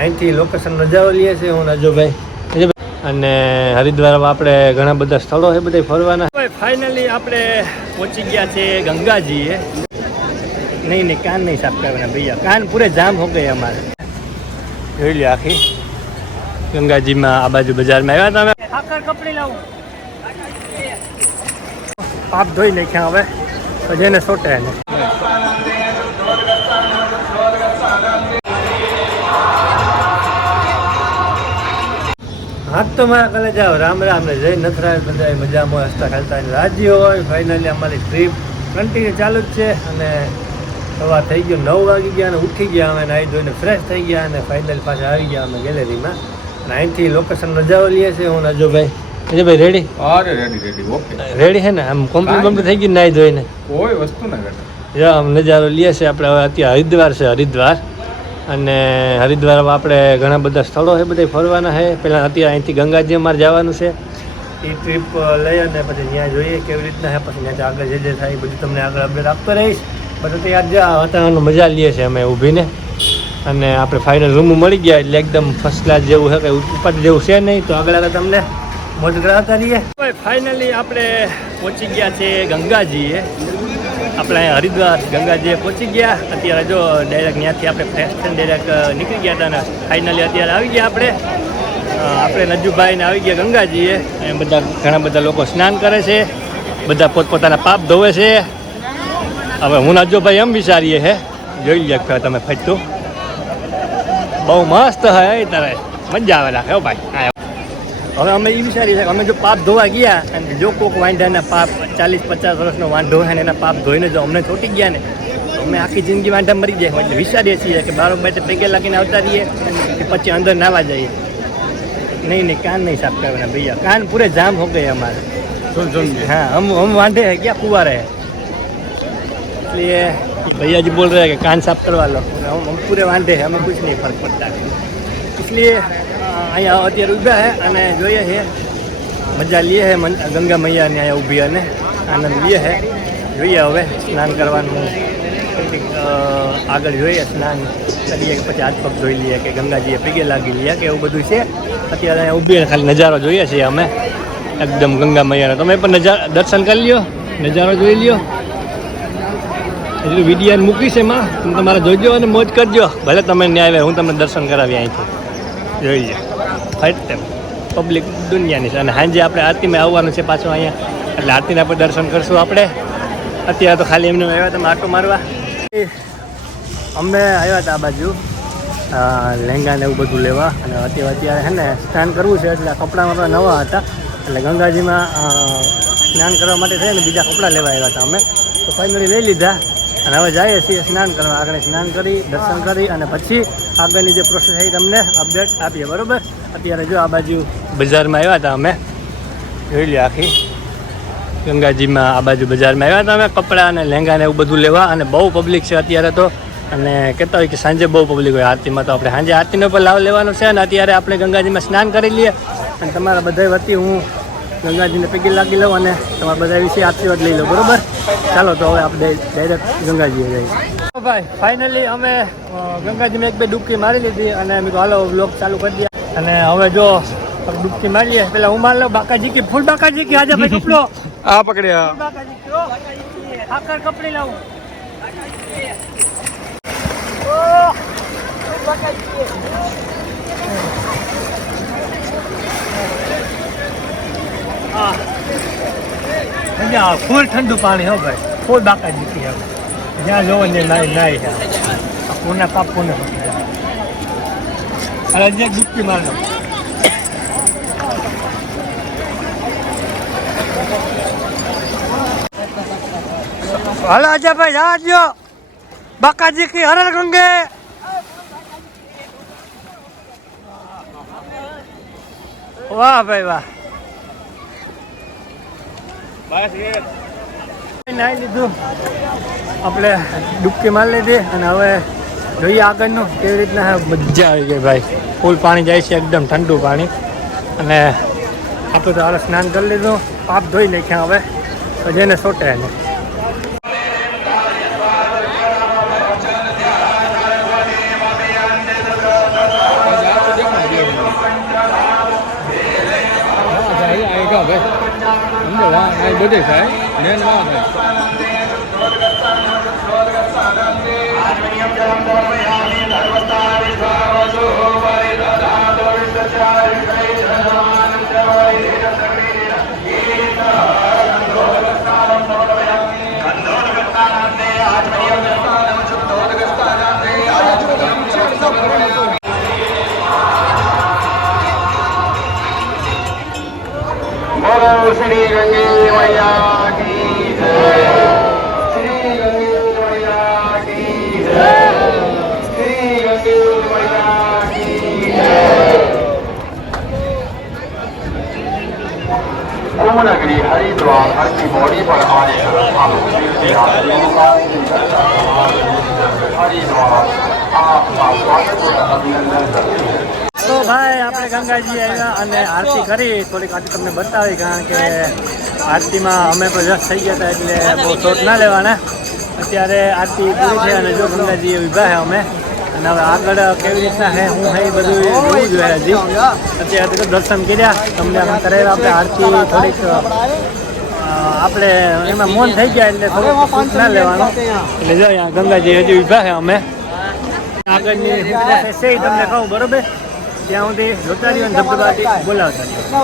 અહીંથી લોકેશન નજારો લઈએ છીએ હું રાજુભાઈ અને હરિદ્વારમાં આપણે ઘણા બધા સ્થળો છે બધા ફરવાના. ફાઇનલી આપણે પહોંચી ગયા છે ગંગાજીએ. नहीं कान नहीं साफ करवाना भैया, कान पूरे जाम हो गए हमारे. જોઈ લે આખી ગંગાજીમાં આ બાજુ બજારમાં આવ્યા હતા. આકર કપડી લાવું પાપ ધોઈ નાખ્યા હવે પછી એને સોટે ને. હાથ તો મારા કલે જાઓ. રામ રામ ને જય નથરાજ. બધા મજામાં હસતા ખાલતા રાજી હોય. ફાઇનલી અમારી ટ્રીપ કન્ટિન્યુ ચાલુ જ છે અને સવાર થઈ ગયો 9 વાગી ગયા અને ઉઠી ગયા અમે નાહી ધોઈને ફ્રેશ થઈ ગયા અને ફાઇનલ પાછા આવી ગયા અમે ગેલેરીમાં. અને અહીંથી લોકેશન નજારો લઈએ છીએ હું રાજુભાઈ. અજયભાઈ રેડી? અરે રેડી ઓકે રેડી છે ને? આમ કમ્પ્લીટ થઈ ગયું નાહી ધોઈને? કોઈ વસ્તુ ના ઘટે. જો આમ નજારો લઈએ છીએ આપણે. હવે અત્યારે હરિદ્વાર છે, હરિદ્વાર. અને હરિદ્વારમાં આપણે ઘણા બધા સ્થળો છે બધા ફરવાના છે. પહેલાં અત્યારે અહીંથી ગંગાજી અમારે જવાનું છે. એ ટ્રીપ લઈ અને પછી ત્યાં જોઈએ કેવી રીતના છે. પછી ત્યાંથી આગળ જે થાય એ બધું તમને આગળ અપડેટ આપતો રહીશ. બધું તો યાદ જા વાતાવરણનો મજા લઈએ છીએ અમે ઊભીને. અને આપણે ફાઇનલ રૂમ મળી ગયા એટલે એકદમ ફર્સ્ટ ક્લાસ જેવું છે, કંઈ ઉપાધિ જેવું છે નહીં. તો આગળ તમને મોજ કરાવતા રહીએ. ફાઇનલી આપણે પહોંચી ગયા છે ગંગાજીએ. આપણે અહીંયા હરિદ્વાર ગંગાજીએ પહોંચી ગયા. અત્યારે જો ડાયરેક્ટ ત્યાંથી આપણે ફ્રેશ થઈને ડાયરેક્ટ નીકળી ગયા હતા અને ફાઇનલી અત્યારે આવી ગયા આપણે નજુભાઈને આવી ગયા ગંગાજીએ. અને ઘણા બધા લોકો સ્નાન કરે છે, બધા પોતપોતાના પાપ ધોવે છે. હવે હું નજુભાઈ એમ વિચારીએ છે, જોઈ લે તમે ફરતું બહુ મસ્ત હે. તારે મજા આવે રાખે ભાઈ. હવે અમે એ વિચારીએ છીએ કે અમે જો પાપ ધોવા ગયા અને જો કોઈક વાંઢાના પાપ 40-50 વર્ષનો વાંઢો હોય ને એના પાપ ધોઈને જો અમને છોટી ગયા ને તો અમે આખી જિંદગી વાંઢા મરી જાય. એટલે વિચારીએ છીએ કે બારોબાર પૈકે લાગીને આવતા રહીએ કે પછી અંદર નાવા જઈએ. नहीं कान नहीं साफ करवाना भैया, कान पूरे जाम हो गए हमारे. हाँ हम वांढे हैं क्या, कुंवारे हैं. इसलिए भैया जी बोल रहे हैं कि कान साफ करवा लो. हम पूरे वांढे हैं, हमें कुछ नहीं फर्क पड़ता. इसलिए અહીંયા અત્યારે ઊભા છે અને જોઈએ છે મજા લઈએ છે. ગંગા મૈયાને અહીંયા ઊભી અને આનંદ લઈએ છે. જોઈએ હવે સ્નાન કરવાનું આગળ જોઈએ. સ્નાન કરીએ કે પછી હાથ પગ ધોઈ લઈએ કે ગંગાજીએ પીગે લાગી લઈએ કે એવું બધું છે. અત્યારે અહીંયા ઊભી ખાલી નજારો જોઈએ છીએ અમે એકદમ ગંગા મૈયાનો. તમે પણ દર્શન કરી લ્યો, નજારો જોઈ લ્યો. એટલું વિડીયો મૂકી છે એમાં તમે તમારે જોઈજો અને મોજ કરજો. ભલે તમે ન્યાય આવે હું તમને દર્શન કરાવી અહીંથી જોઈ લો. ફટ પબ્લિક દુનિયાની છે. અને સાંજે આપણે આરતીમાં આવવાનું છે પાછું અહીંયા, એટલે આરતીના આપણે દર્શન કરશું આપણે. અત્યારે તો ખાલી એમને આવ્યા હતા આટો મારવા. અમે આવ્યા હતા આ બાજુ લહેંગા ને એવું બધું લેવા. અને અત્યારે છે ને સ્નાન કરવું છે એટલે કપડામાં આપણા નવા હતા એટલે ગંગાજીમાં સ્નાન કરવા માટે થઈને બીજા કપડાં લેવા આવ્યા હતા અમે. તો ફાઇનલી લઈ લીધા અને હવે જઈએ છીએ સ્નાન કરવા. આગળ સ્નાન કરી દર્શન કરી અને પછી આગળની જે પ્રોસેસ થઈ તમને અપડેટ આપીએ. બરાબર? અત્યારે જો આ બાજુ બજારમાં આવ્યા હતા અમે. જોઈ લે આખી ગંગાજીમાં આ બાજુ બજારમાં આવ્યા હતા અમે કપડાં અને લહેંગા ને એવું બધું લેવા. અને બહુ પબ્લિક છે અત્યારે તો. અને કહેતા હોય કે સાંજે બહુ પબ્લિક હોય આરતીમાં. તો આપણે સાંજે આરતીનો પણ લાભ લેવાનો છે. અને અત્યારે આપણે ગંગાજીમાં સ્નાન કરી લઈએ અને તમારા બધા વતી હું ગંગાજીને પૈકી લાગી લઉં અને તમારા બધા વિશે આશીર્વાદ લઈ લો. બરાબર? ચાલો તો હવે આપણે ડાયરેક્ટ ગંગાજીએ જઈએ. ભાઈ ફાઇનલી અમે ગંગાજીમાં એક બે ડૂબકી મારી લીધી અને મેં કહ્યું હાલો વ્લોગ ચાલુ કરી દઈએ. અને હવે જો ડૂબકી મારીએ પેલા હું માર લઉં બાકાજી કી ફૂલ બાકાજી કી આજે ભાઈ કપડો આ પકડ્યા બાકાજી કી આકર કપડી લાવું. ફૂલ ઠંડુ પાણી હો ભાઈ, ફૂલ બાકાજી કી હવે જ્યાં જોવો ને નાઈ પૂને પાપ પૂને અરે જે ડૂબકી માર લો. હાલો અજયભાઈ જવા દો. બાકાજી કી હર ગંગે. વાહ ભાઈ વાહ. નાહી લીધું આપણે, ડૂબકી મારી લીધી અને હવે જોઈએ આગળનું કેવી રીતના મજા આવી ગઈ ભાઈ. ફૂલ પાણી જાય છે એકદમ ઠંડુ પાણી. અને આપણે તો હાલ સ્નાન કરી લીધું, પાપ ધોઈ નાખ્યા. હવે જેને સોટે એને હા એ બધે થાય મેન વાહ થાય बोलो श्री गंगे मैया की जय श्री गंगे मैया की जय श्री गंगे मैया की जय कुंभनगरी हरिद्वार की बॉडी पर आने श्रद्धालु तीर्थयात्रियों का हरिद्वार आपका स्वागत और अभिनंदन करते हैं। તો ભાઈ આપણે ગંગાજી આવ્યા અને આરતી કરી થોડીક આરતી તમને બતાવી કારણ કે આરતીમાં અમે તો જસ્ટ થઈ ગયા હતા એટલે બહુ શોટ ના લેવાના અત્યારે આરતી પૂરી થઈ અને જો ગંગાજી વિભા છે અમે અને હવે આગળ કેવી રીતના છે હું છે એ બધું જોવું જોઈએ હજી અત્યારે તો દર્શન કર્યા તમને આમ કરાવ્યા આપણે આરતી થોડીક આપણે એમાં મૌન થઈ ગયા એટલે થોડુંક શૂટ ના લેવાનું એટલે જો અહીંયા ગંગાજી હજી વિભા છે અમે આગળની પ્રોસેસ છે એ તમને કહું બરોબર ત્યાં સુધી જોતા રહ્યો ધબધબાટી બોલાવતા રહ્યો